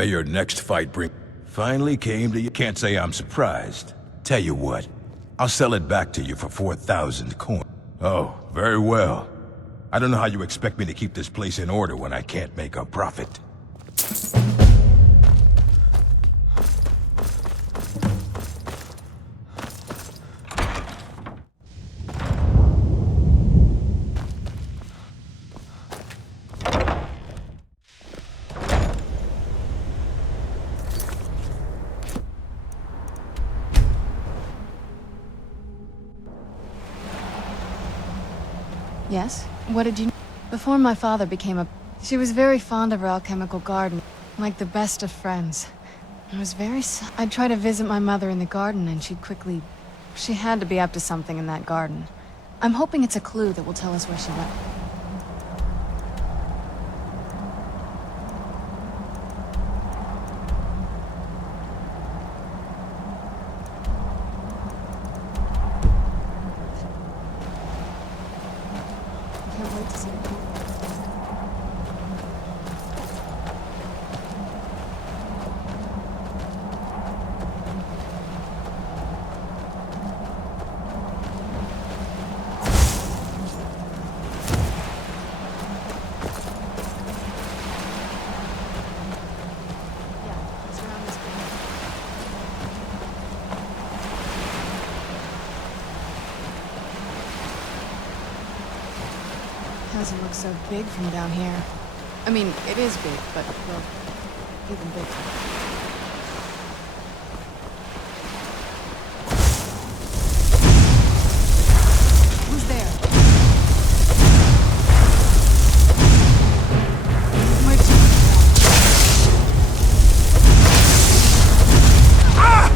May your next fight bring... Finally came to you. Can't say I'm surprised. Tell you what, I'll sell it back to you for 4,000 coin. Oh, very well. I don't know how you expect me to keep this place in order when I can't make a profit. Yes? What did you... Before my father became a... She was very fond of her alchemical garden, like the best of friends. It was very... I'd try to visit my mother in the garden and she'd quickly... She had to be up to something in that garden. I'm hoping it's a clue that will tell us where she went. Can't wait to see it. Doesn't look so big from down here. I mean, it is big, but, well, even bigger. Who's there? Where'd you... Ah!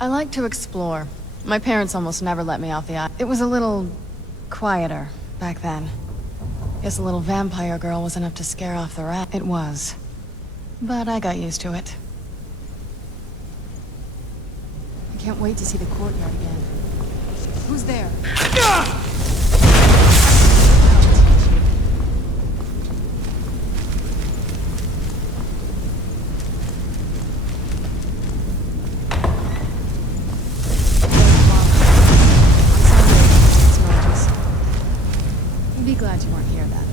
I like to explore. My parents almost never let me off the island. It was a little... quieter back then. Guess a little vampire girl was enough to scare off the rat. It was. But I got used to it. I can't wait to see the courtyard again. Who's there? Be glad you weren't here then.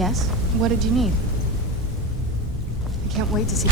Yes? What did you need? I can't wait to see...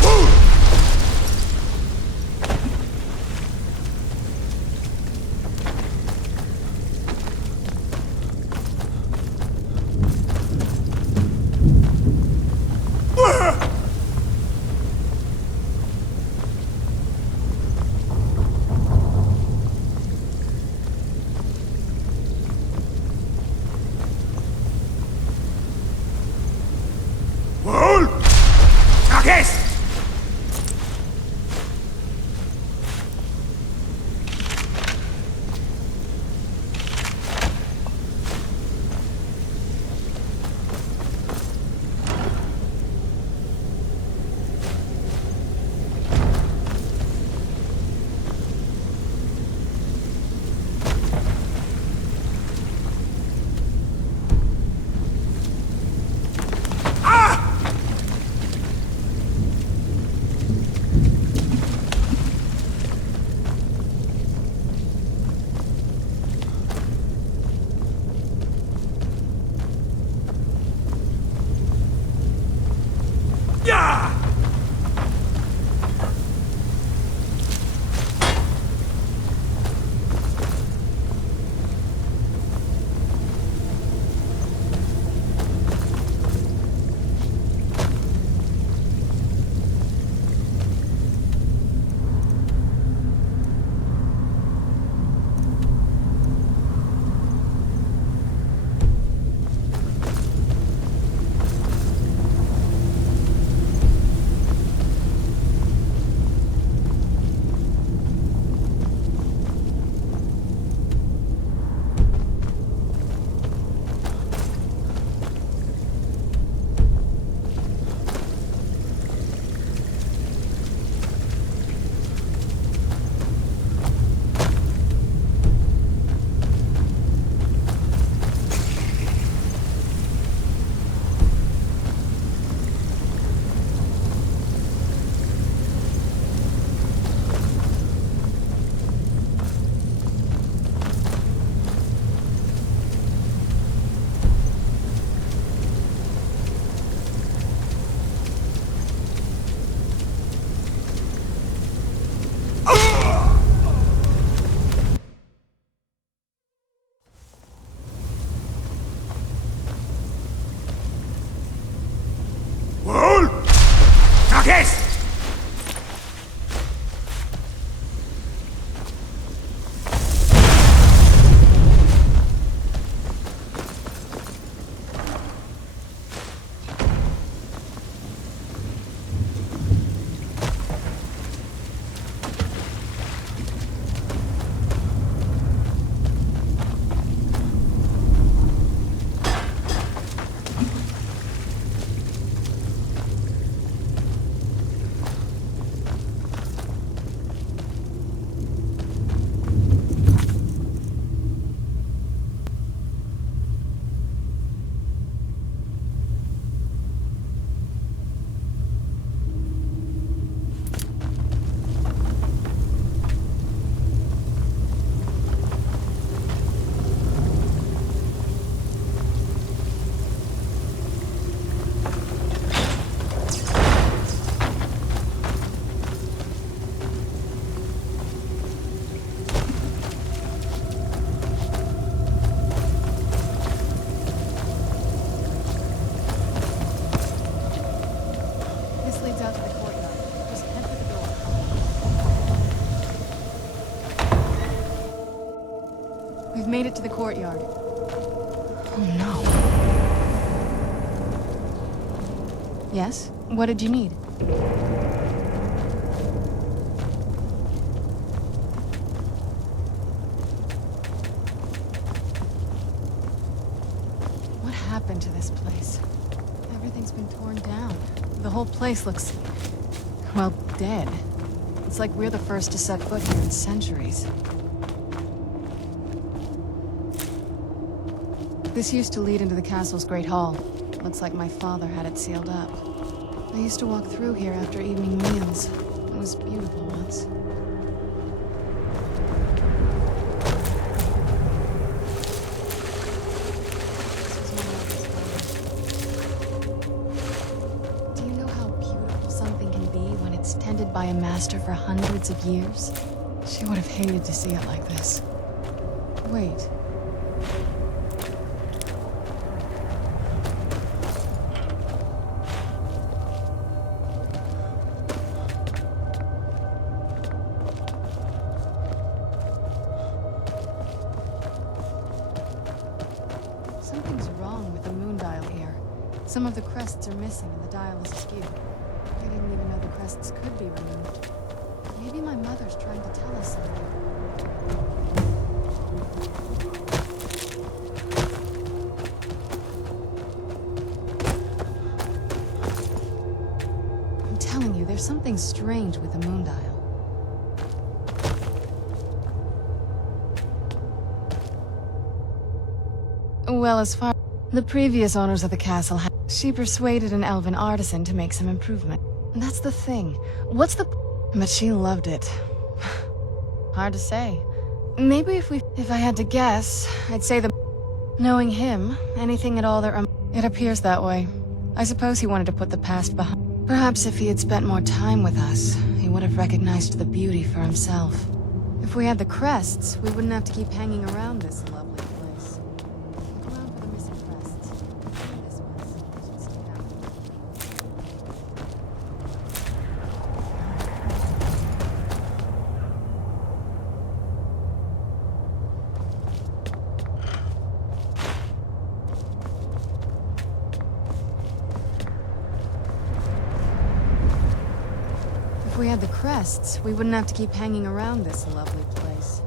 We've made it to the courtyard. Oh no. Yes? What did you need? What happened to this place? Everything's been torn down. The whole place looks, well, dead. It's like we're the first to set foot here in centuries. This used to lead into the castle's great hall. Looks like my father had it sealed up. I used to walk through here after evening meals. It was beautiful once. This was my mother's garden. tended by a master for hundreds of years. She would have hated to see it like this. Wait. Something's wrong with the moon dial here. Some of the crests are missing and the dial is askew. I didn't even know the crests could be removed. Maybe my mother's trying to tell us something. I'm telling you, there's something strange with the moon dial. Well, as far... The previous owners of the castle had... She persuaded an elven artisan to make some improvement. And that's the thing. What's the... But she loved it. Hard to say. Maybe if I had to guess, I'd say the... Knowing him, anything at all that it appears that way. I suppose he wanted to put the past behind. Perhaps if he had spent more time with us, he would have recognized the beauty for himself. If we had the crests, we wouldn't have to keep hanging around this lovely place. Look around for the missing crests. This one should stick out. If we had the crests, we wouldn't have to keep hanging around this lovely place.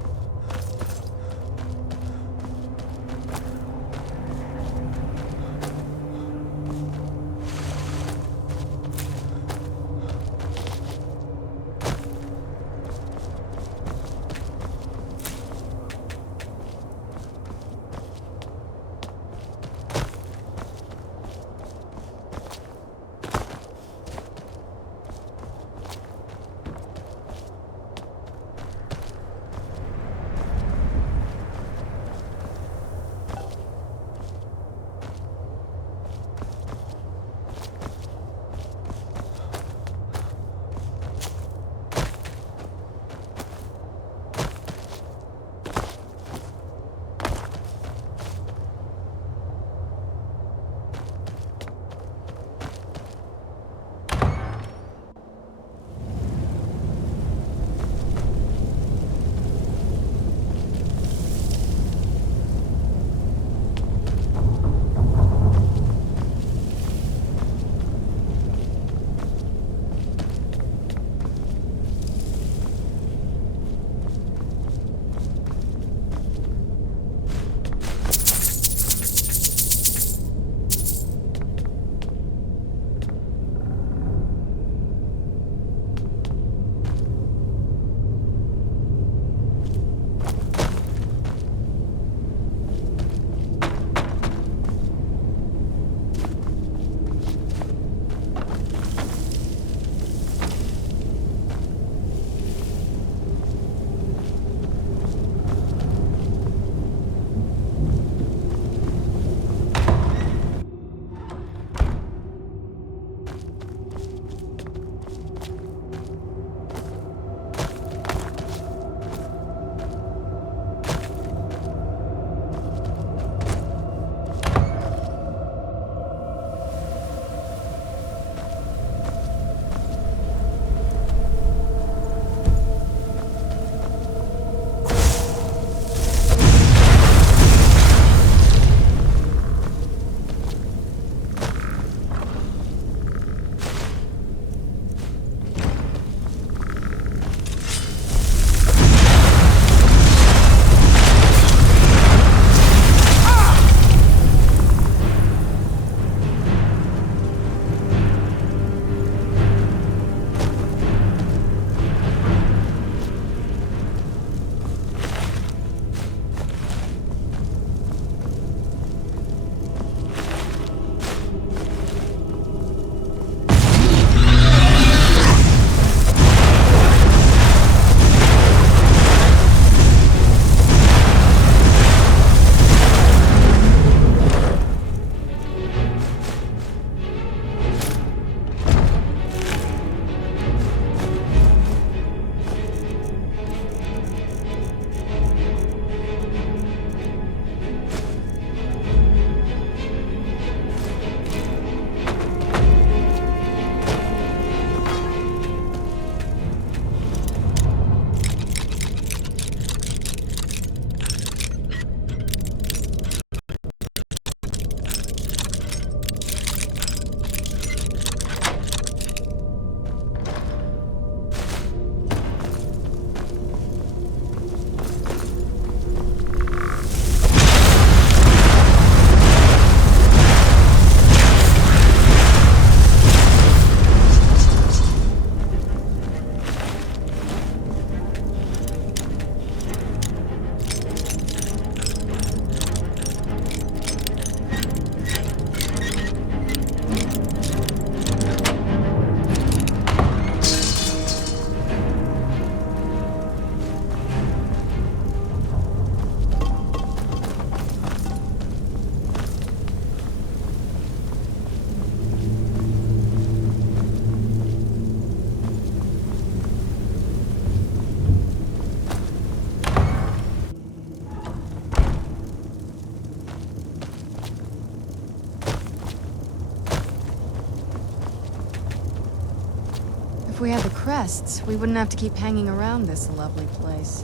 If we had the crests, we wouldn't have to keep hanging around this lovely place.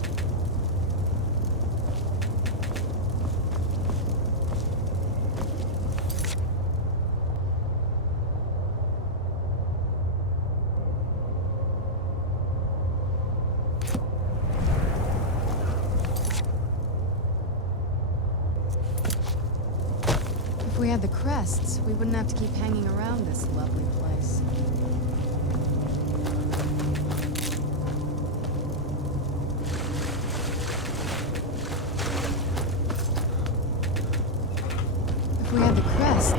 If we had the crests, we wouldn't have to keep hanging around this lovely place. If we had the crest...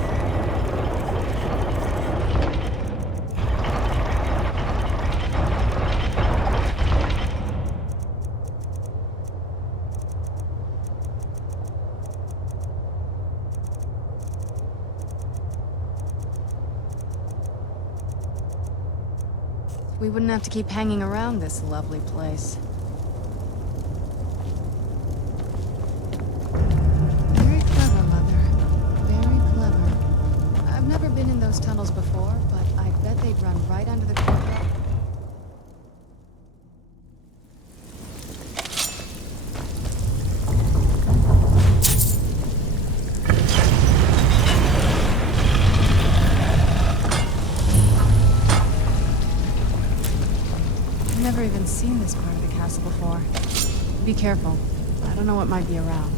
We wouldn't have to keep hanging around this lovely place. Very clever, Mother. Very clever. I've never been in those tunnels before, but I bet they'd run right under the courtyard. I've never even seen this part of the castle before. Be careful. I don't know what might be around.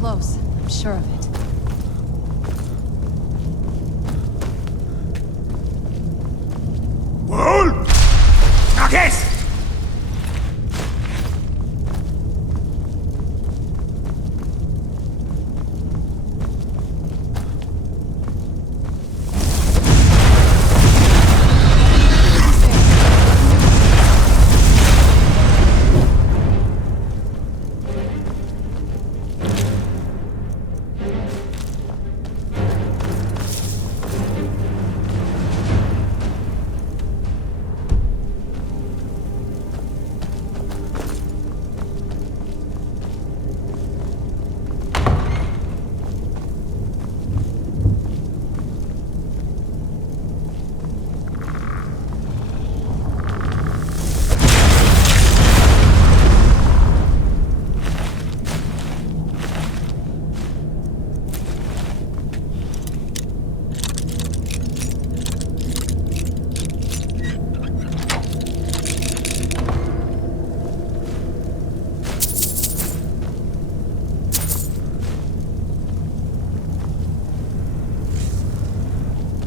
Close. I'm sure of it. Wohl! Nakes!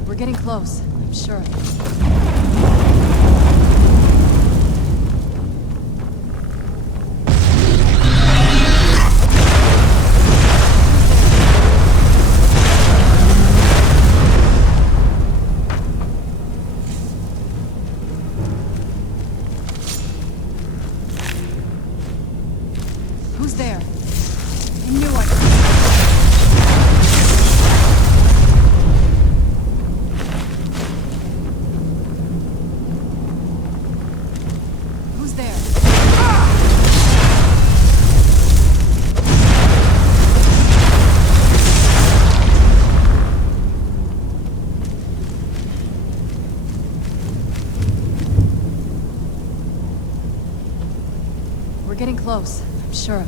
We're getting close. I'm sure of it. Who's there? I knew I could. Who's there? We're getting close. I'm sure of it.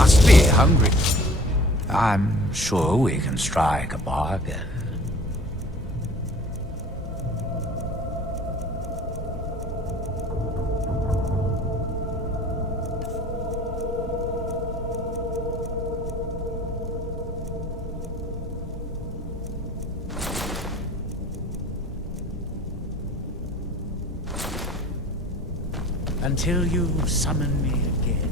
must be hungry. I'm sure we can strike a bargain. Until you summon me again.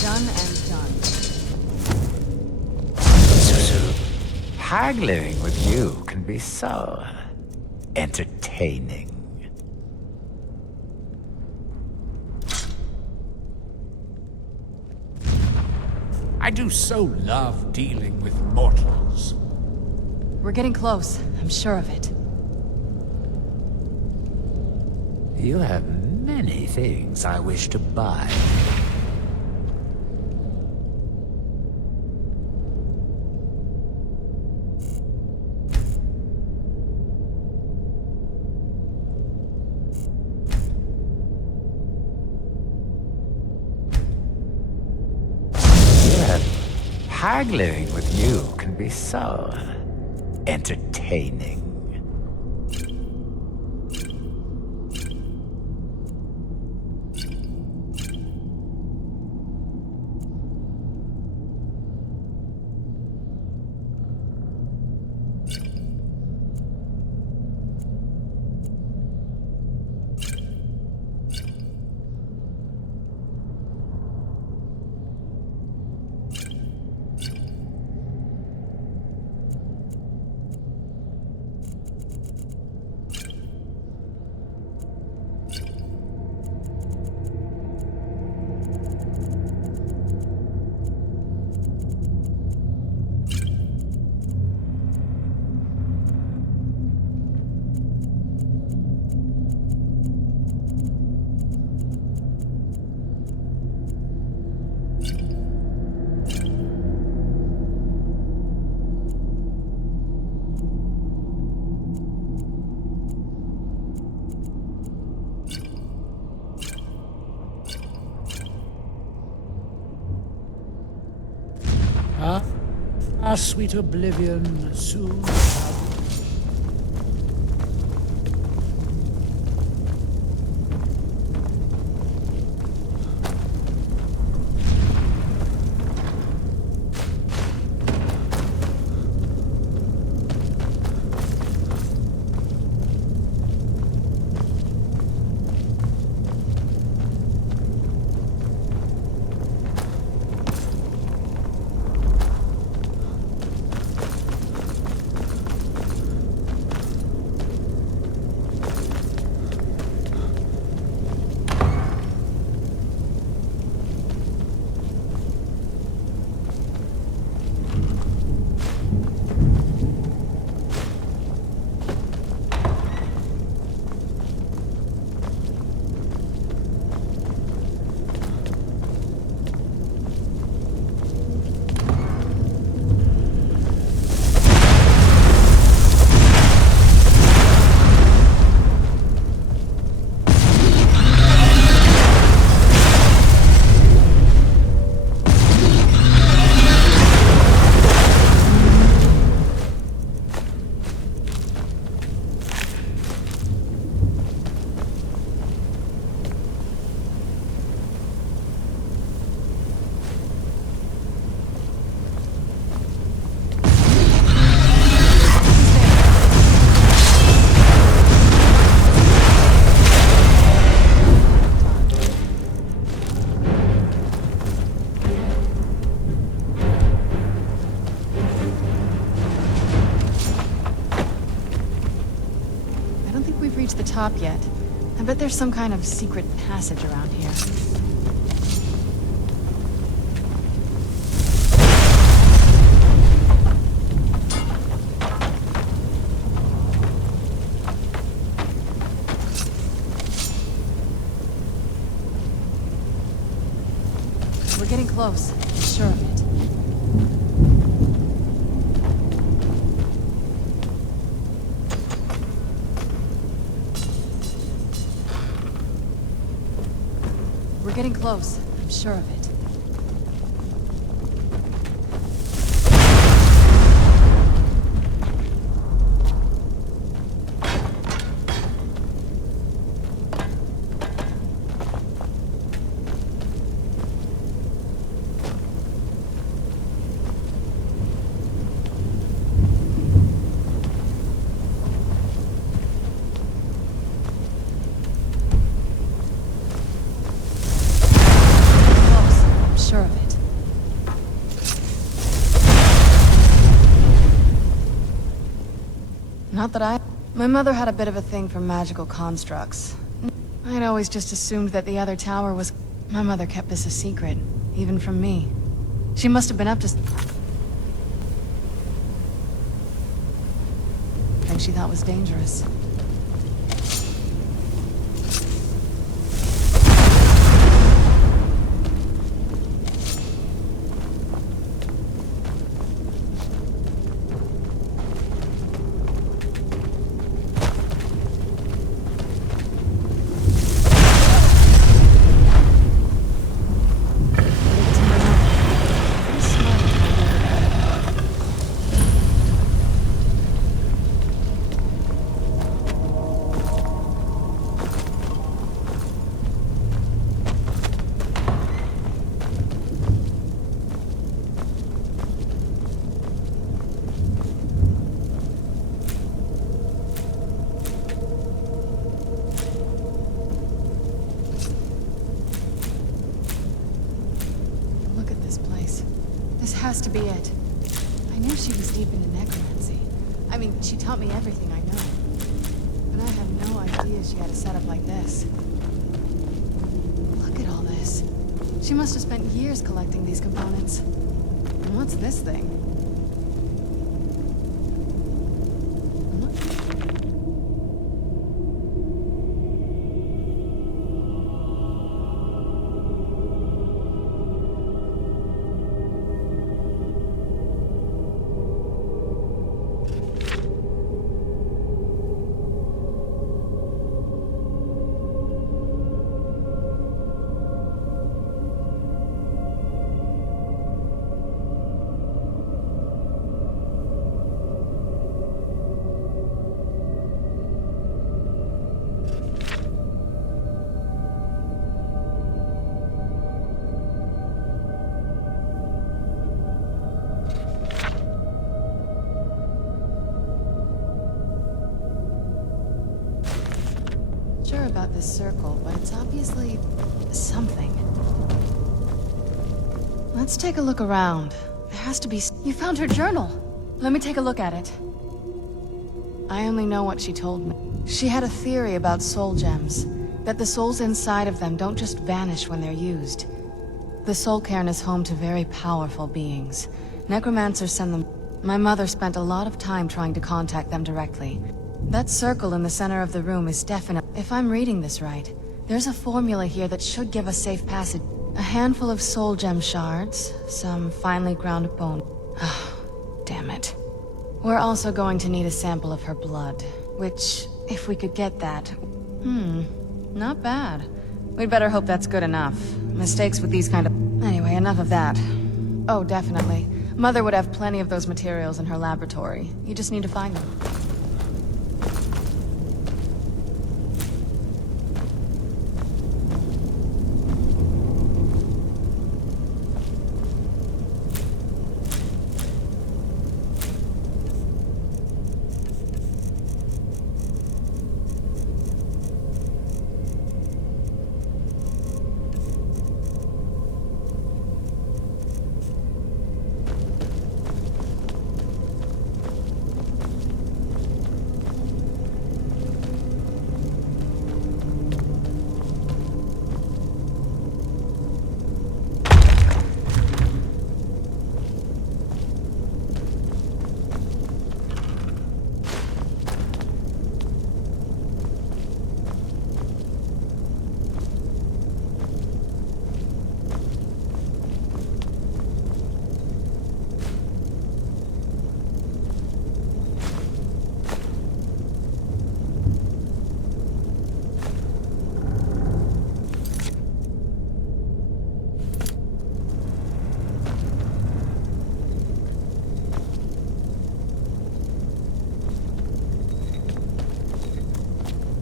Done and done. Suzu, haggling with you can be so entertaining. I do so love dealing with mortals. We're getting close. I'm sure of it. You have many things I wish to buy. Haggling with you can be so entertaining. Our sweet oblivion soon. The top yet. I bet there's some kind of secret passage around here. We're getting close. I'm sure of it. We're getting close. I'm sure of it. Sure of it. Not that I... My mother had a bit of a thing for magical constructs. I'd always just assumed that the other tower was... My mother kept this a secret, even from me. She must have been up to... Thing she thought was dangerous. This has to be it. I knew she was deep into necromancy. I mean, she taught me everything I know. But I had no idea she had a setup like this. Look at all this. She must have spent years collecting these components. And what's this thing? about this circle, but it's obviously something. Let's take a look around. There has to be... You found her journal! Let me take a look at it. I only know what she told me. She had a theory about soul gems, that the souls inside of them don't just vanish when they're used. The soul cairn is home to very powerful beings. Necromancers send them... My mother spent a lot of time trying to contact them directly. That circle in the center of the room is definite. If I'm reading this right, there's a formula here that should give us safe passage. A handful of soul gem shards, some finely ground bone. Oh, damn it. We're also going to need a sample of her blood, which, if we could get that... not bad. We'd better hope that's good enough. Mistakes with these kind of... Anyway, enough of that. Oh, definitely. Mother would have plenty of those materials in her laboratory. You just need to find them.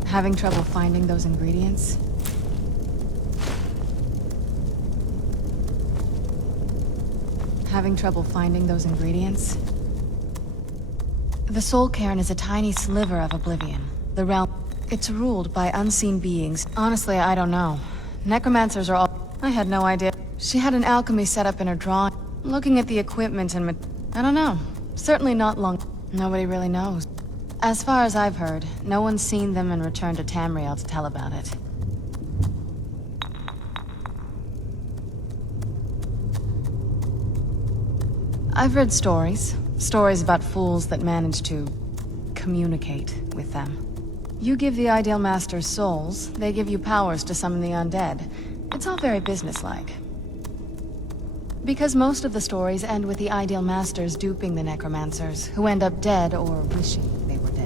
Having trouble finding those ingredients? Having trouble finding those ingredients? The Soul Cairn is a tiny sliver of Oblivion. The realm... It's ruled by unseen beings. Honestly, I don't know. Necromancers are all... I had no idea. She had an alchemy set up in her drawing. Looking at the equipment and... I don't know. Certainly not long... Nobody really knows. As far as I've heard, no one's seen them and returned to Tamriel to tell about it. I've read stories. Stories about fools that manage to... communicate with them. You give the Ideal Masters souls, they give you powers to summon the undead. It's all very businesslike. Because most of the stories end with the Ideal Masters duping the Necromancers, who end up dead or wishing they were dead.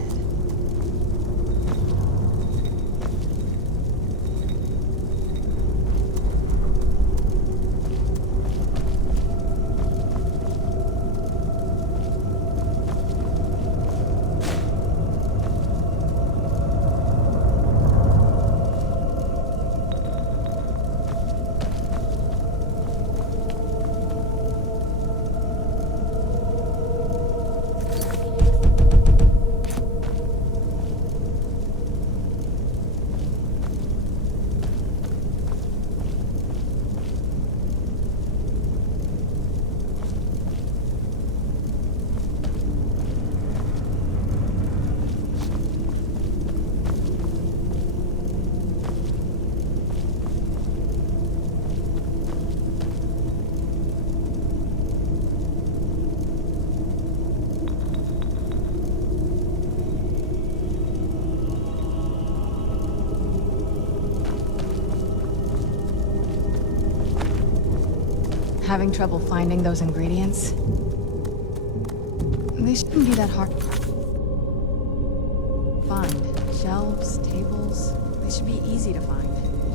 Having trouble finding those ingredients? They shouldn't be that hard to find. Shelves, tables, they should be easy to find.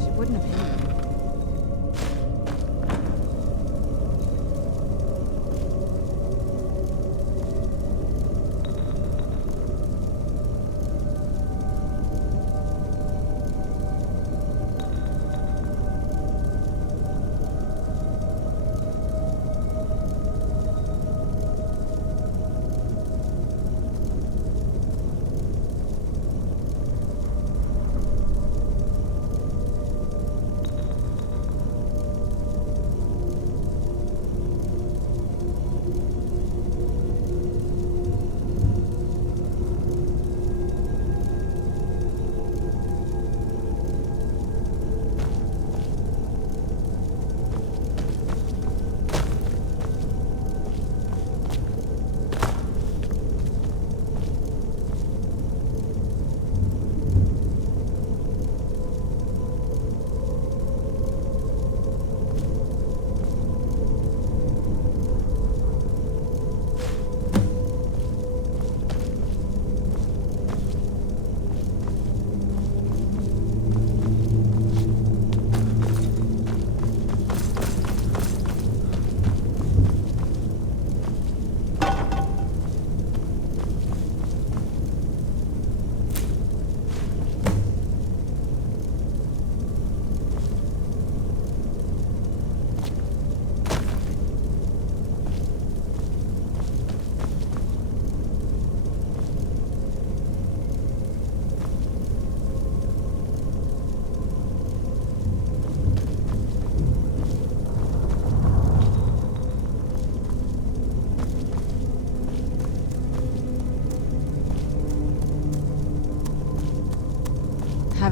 She wouldn't have hidden them.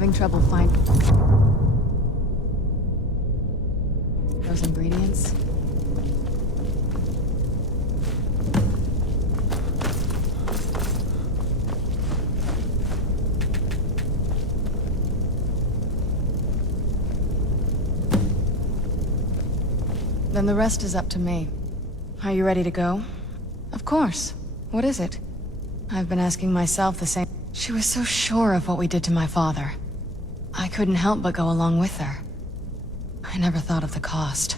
having trouble finding those ingredients. Then the rest is up to me. Are you ready to go? Of course. What is it? I've been asking myself the same. She was so sure of what we did to my father. I couldn't help but go along with her. I never thought of the cost.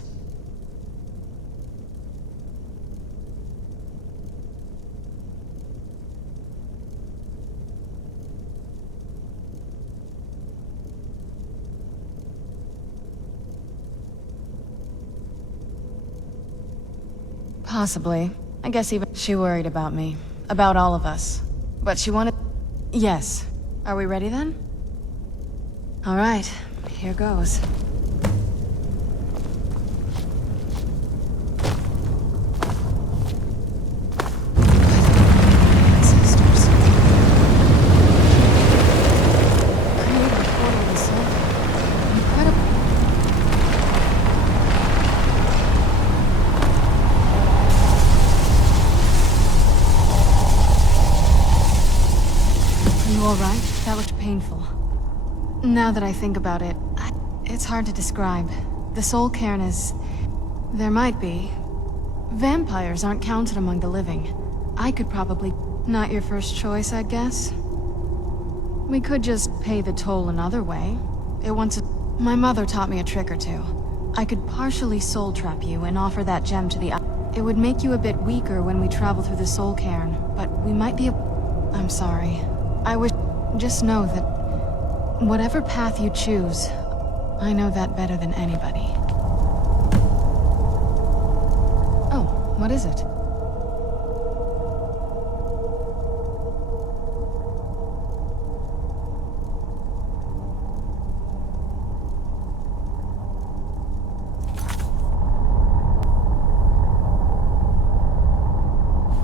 Possibly. I guess even she worried about me. About all of us. But she wanted... Yes. Are we ready then? All right. Here goes. Ancestors. Created a portal to Soul. Incredible. Are you all right? That looked painful. Now that I think about it, it's hard to describe. The Soul Cairn is... There might be. Vampires aren't counted among the living. I could probably... Not your first choice, I guess. We could just pay the toll another way. It once... My mother taught me a trick or two. I could partially soul trap you and offer that gem to the... It would make you a bit weaker when we travel through the Soul Cairn, but we might be... I'm sorry. I wish... Just know that... Whatever path you choose, I know that better than anybody. Oh, what is it?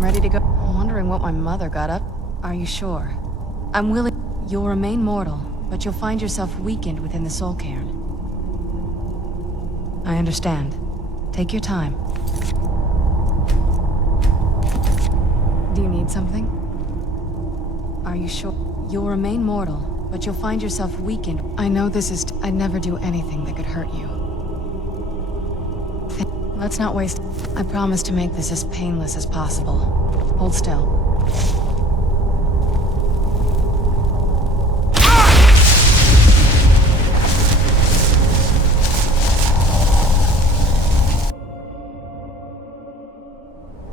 Ready to go? I'm wondering what my mother got up. Are you sure? I'm willing... You'll remain mortal, but you'll find yourself weakened within the Soul Cairn. I understand. Take your time. Do you need something? Are you sure? You'll remain mortal, but you'll find yourself weakened. I know this is... I'd never do anything that could hurt you. Let's not waste... I promise to make this as painless as possible. Hold still.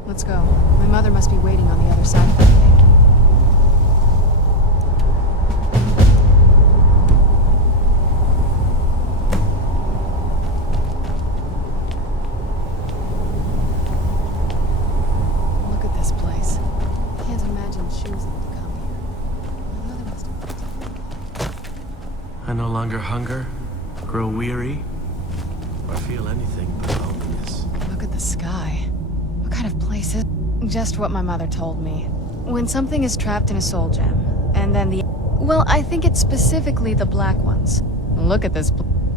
Let's go. My mother must be waiting on the other side of the thing. Look at this place. Can't imagine choosing to come here. My mother must have... I no longer hunger, grow weary, or feel anything but loneliness. Look at the sky. What kind of place is... Just what my mother told me. When something is trapped in a soul gem, and then the... Well, I think it's specifically the black ones. Look at this...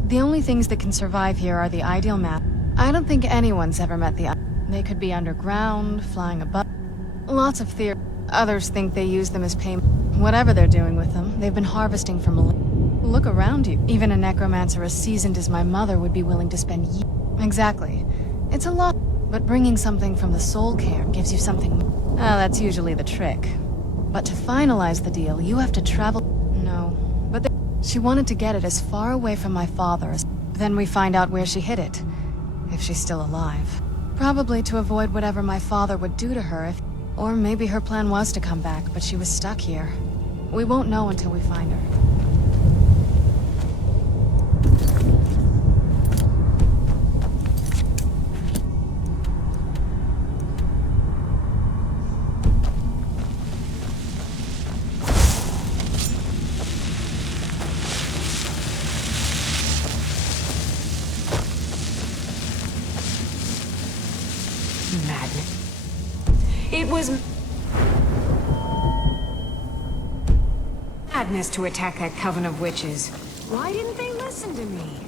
The only things that can survive here are the ideal map. I don't think anyone's ever met the... They could be underground, flying above... Lots of theories. Others think they use them as payment. Whatever they're doing with them, they've been harvesting for millennia. Look around you. Even a necromancer as seasoned as my mother would be willing to spend years... Exactly. It's a lot. But bringing something from the Soul Cairn gives you something... that's usually the trick. But to finalize the deal, you have to travel... No. But she wanted to get it as far away from my father as... Then we find out where she hid it. If she's still alive. Probably to avoid whatever my father would do to her if... Or maybe her plan was to come back, but she was stuck here. We won't know until we find her. Madness. It was... madness. madness to attack that coven of witches. Why didn't they listen to me?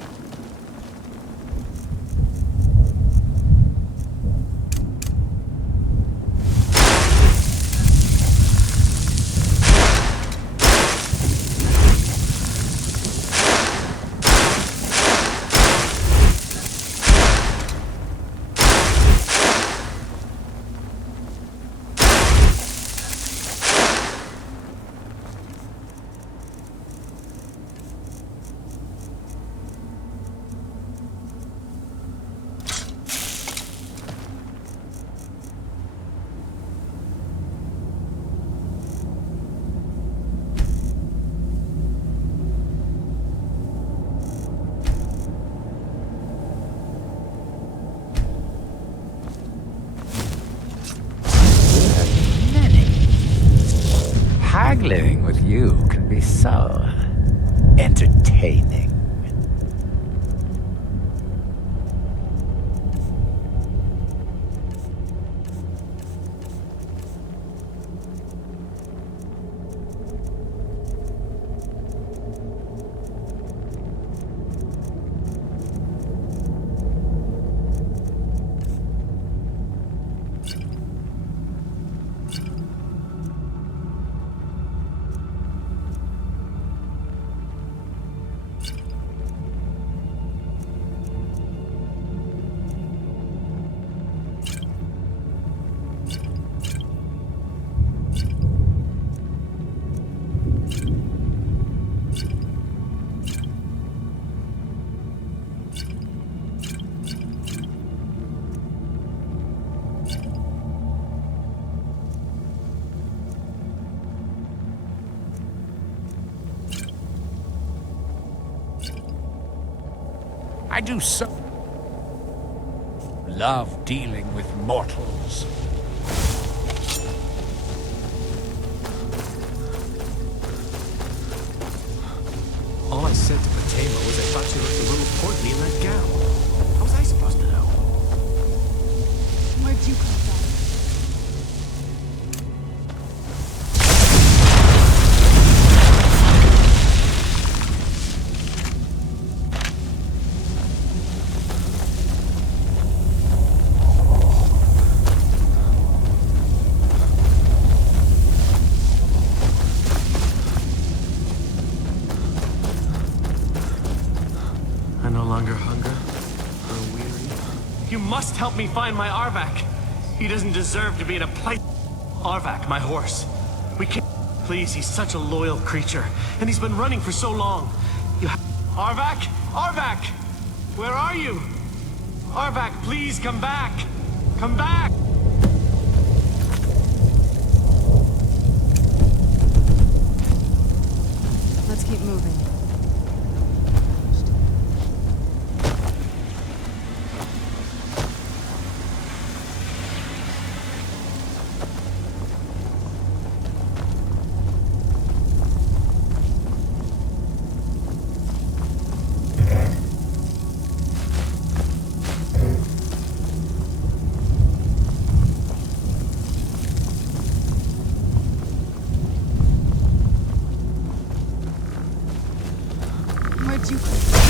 Haggling with you can be so entertaining. I do so love dealing with mortals. All I said to Patema was I thought she looked a little portly in that gown. How was I supposed to know? Where'd you come from? I no longer hunger or weary. You must help me find my Arvak. He doesn't deserve to be in a place. Arvak, my horse. We can't. Please, he's such a loyal creature, and he's been running for so long. You have. Arvak? Arvak! Where are you? Arvak, please come back! Come back! Let's keep moving. Where'd you come from?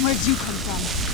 Where'd you come from?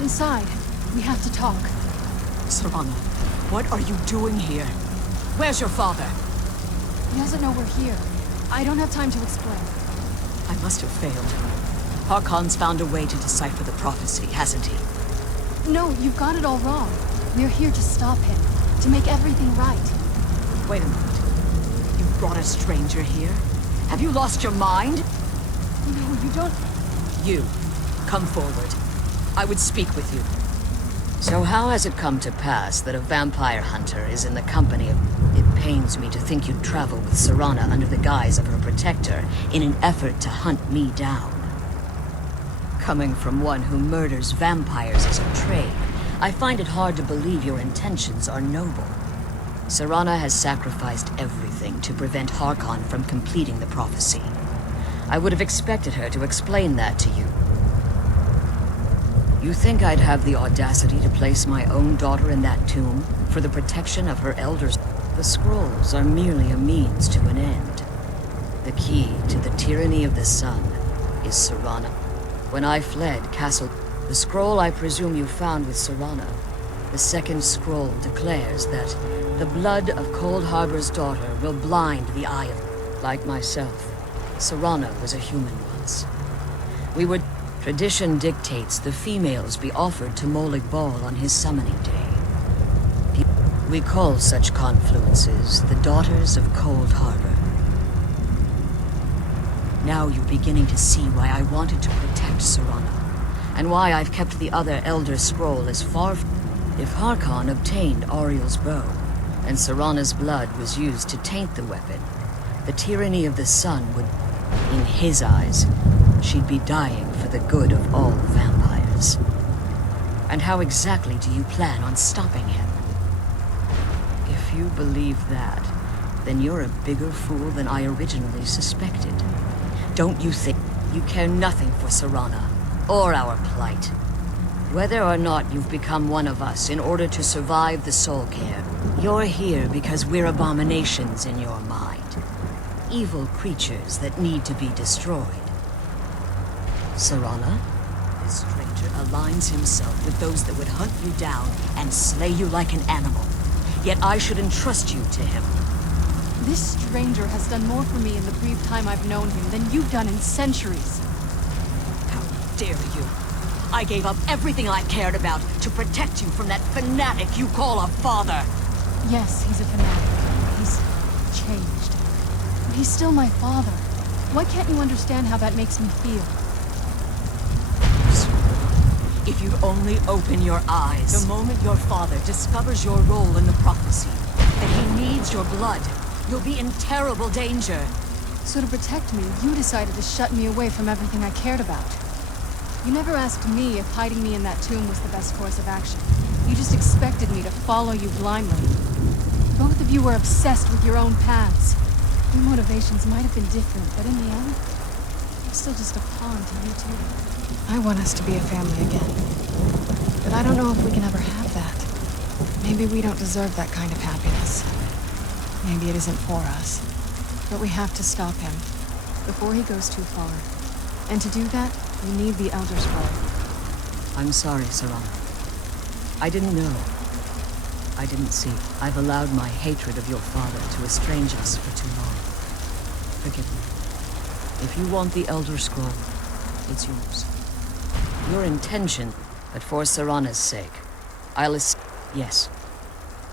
get inside. We have to talk. Serana, what are you doing here? Where's your father? He doesn't know we're here. I don't have time to explain. I must have failed. Harkon's found a way to decipher the prophecy, hasn't he? No, you've got it all wrong. We're here to stop him, to make everything right. Wait a minute. You brought a stranger here? Have you lost your mind? No, you don't... You, come forward. I would speak with you. So how has it come to pass that a vampire hunter is in the company of... It pains me to think you'd travel with Serana under the guise of her protector in an effort to hunt me down. Coming from one who murders vampires as a trade, I find it hard to believe your intentions are noble. Serana has sacrificed everything to prevent Harkon from completing the prophecy. I would have expected her to explain that to you. You think I'd have the audacity to place my own daughter in that tomb for the protection of her elders? The scrolls are merely a means to an end. The key to the tyranny of the sun is Serana. When I fled Castle, the scroll I presume you found with Serana, the second scroll declares that the blood of Cold Harbor's daughter will blind the eye of... Like myself, Serana was a human once. Tradition dictates the females be offered to Molig Bal on his summoning day. We call such confluences the Daughters of Cold Harbor. Now you're beginning to see why I wanted to protect Serana, and why I've kept the other Elder Scroll as far... If Harkon obtained Ariel's bow, and Serana's blood was used to taint the weapon, the tyranny of the sun would... In his eyes, she'd be dying for the good of all vampires. And how exactly do you plan on stopping him? If you believe that, then you're a bigger fool than I originally suspected. Don't you think you care nothing for Serana, or our plight? Whether or not you've become one of us in order to survive the Soul Care, you're here because we're abominations in your mind. Evil creatures that need to be destroyed. Serana, this stranger aligns himself with those that would hunt you down and slay you like an animal. Yet I should entrust you to him. This stranger has done more for me in the brief time I've known him than you've done in centuries. How dare you! I gave up everything I cared about to protect you from that fanatic you call a father! Yes, he's a fanatic. He's changed. But he's still my father. Why can't you understand how that makes me feel? If you'd only open your eyes. The moment your father discovers your role in the prophecy, that he needs your blood, you'll be in terrible danger. So to protect me, you decided to shut me away from everything I cared about. You never asked me if hiding me in that tomb was the best course of action. You just expected me to follow you blindly. Both of you were obsessed with your own paths. Your motivations might have been different, but in the end, I'm still just a pawn to you two. I want us to be a family again. But I don't know if we can ever have that. Maybe we don't deserve that kind of happiness. Maybe it isn't for us. But we have to stop him, before he goes too far. And to do that, we need the Elder Scroll. I'm sorry, Serana. I didn't know. I didn't see. I've allowed my hatred of your father to estrange us for too long. Forgive me. If you want the Elder Scroll, it's yours. Your intention, but for Serana's sake, yes.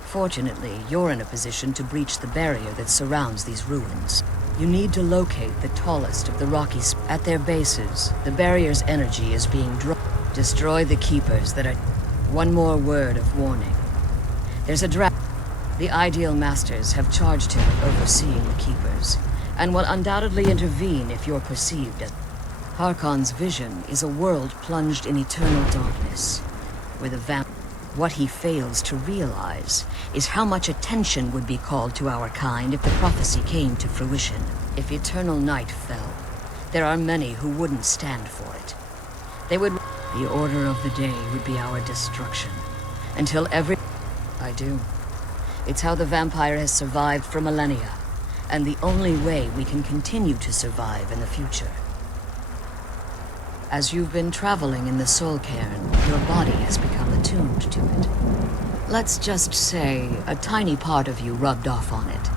Fortunately, you're in a position to breach the barrier that surrounds these ruins. You need to locate the tallest of the Rockies. At their bases, the barrier's energy is being drawn. Destroy the Keepers that are... One more word of warning. There's a draft. The Ideal Masters have charged him with overseeing the Keepers, and will undoubtedly intervene if you're perceived as... Harkon's vision is a world plunged in eternal darkness, where the What he fails to realize is how much attention would be called to our kind if the prophecy came to fruition. If eternal night fell, there are many who wouldn't stand for it. They would... The order of the day would be our destruction, until every... I do. It's how the vampire has survived for millennia, and the only way we can continue to survive in the future. As you've been traveling in the Soul Cairn, your body has become attuned to it. Let's just say a tiny part of you rubbed off on it,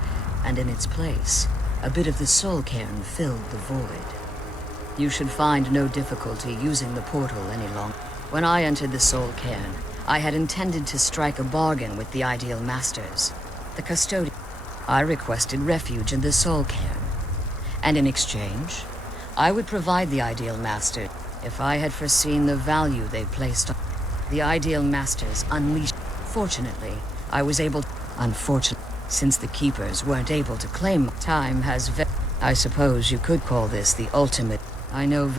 and in its place, a bit of the Soul Cairn filled the void. You should find no difficulty using the portal any longer. When I entered the Soul Cairn, I had intended to strike a bargain with the Ideal Masters, the custodian. I requested refuge in the Soul Cairn, and in exchange, I would provide the Ideal Master if I had foreseen the value they placed on the Ideal Masters unleashed. Fortunately, I was able to. Unfortunately, since the Keepers weren't able to claim, time has I suppose you could call this the ultimate. I know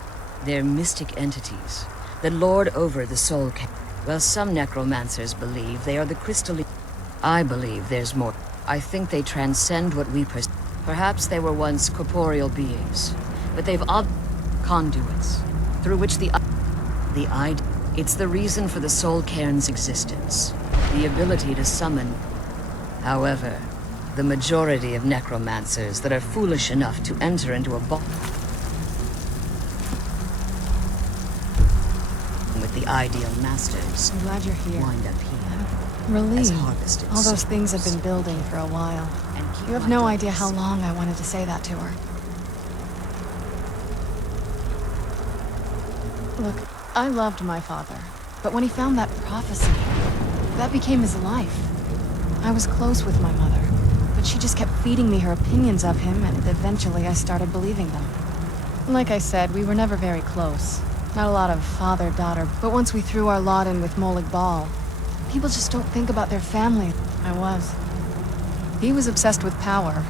they're mystic entities that lord over the Soul Cairn. Well, some necromancers believe they are the crystalline. I believe there's more. I think they transcend what we perceive. Perhaps they were once corporeal beings, but they've conduits through which the it's the reason for the Soul Cairn's existence, the ability to summon. However, the majority of necromancers that are foolish enough to enter into a with the Ideal Masters I'm glad you're here. wind up here. Relieved. As harvested All those things have souls. been building for a while. And keep You have my no daughters idea how long I wanted to say that to her. Look, I loved my father, but when he found that prophecy, that became his life. I was close with my mother, but she just kept feeding me her opinions of him, and eventually I started believing them. Like I said, we were never very close. Not a lot of father-daughter, but once we threw our lot in with Molig Bal, people just don't think about their family. I was. He was obsessed with power.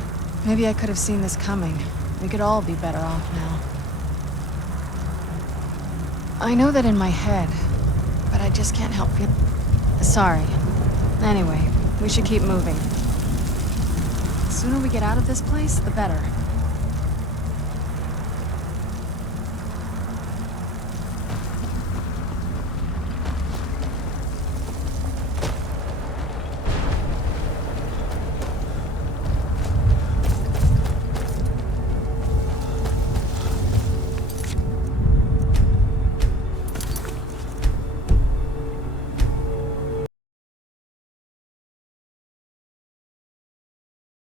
Maybe I could have seen this coming. We could all be better off now. I know that in my head, but I just can't help feeling. Sorry. Anyway, we should keep moving. The sooner we get out of this place, the better.